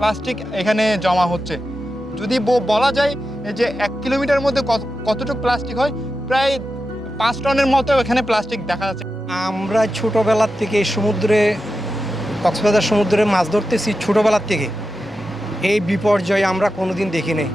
Plastic এখানে জমা হচ্ছে। যদি বলা যায় যে 1 কিলোমিটার মধ্যে কতটুকু প্লাস্টিক হয়, প্রায় 5 টনের মতো এখানে প্লাস্টিক দেখা যাচ্ছে। আমরা ছোটোবেলার থেকে কক্সবাজার সমুদ্রে মাছ ধরতেছি ছোটোবেলার থেকে। এই বিপর্যয় আমরা কোনোদিন দেখি নাই।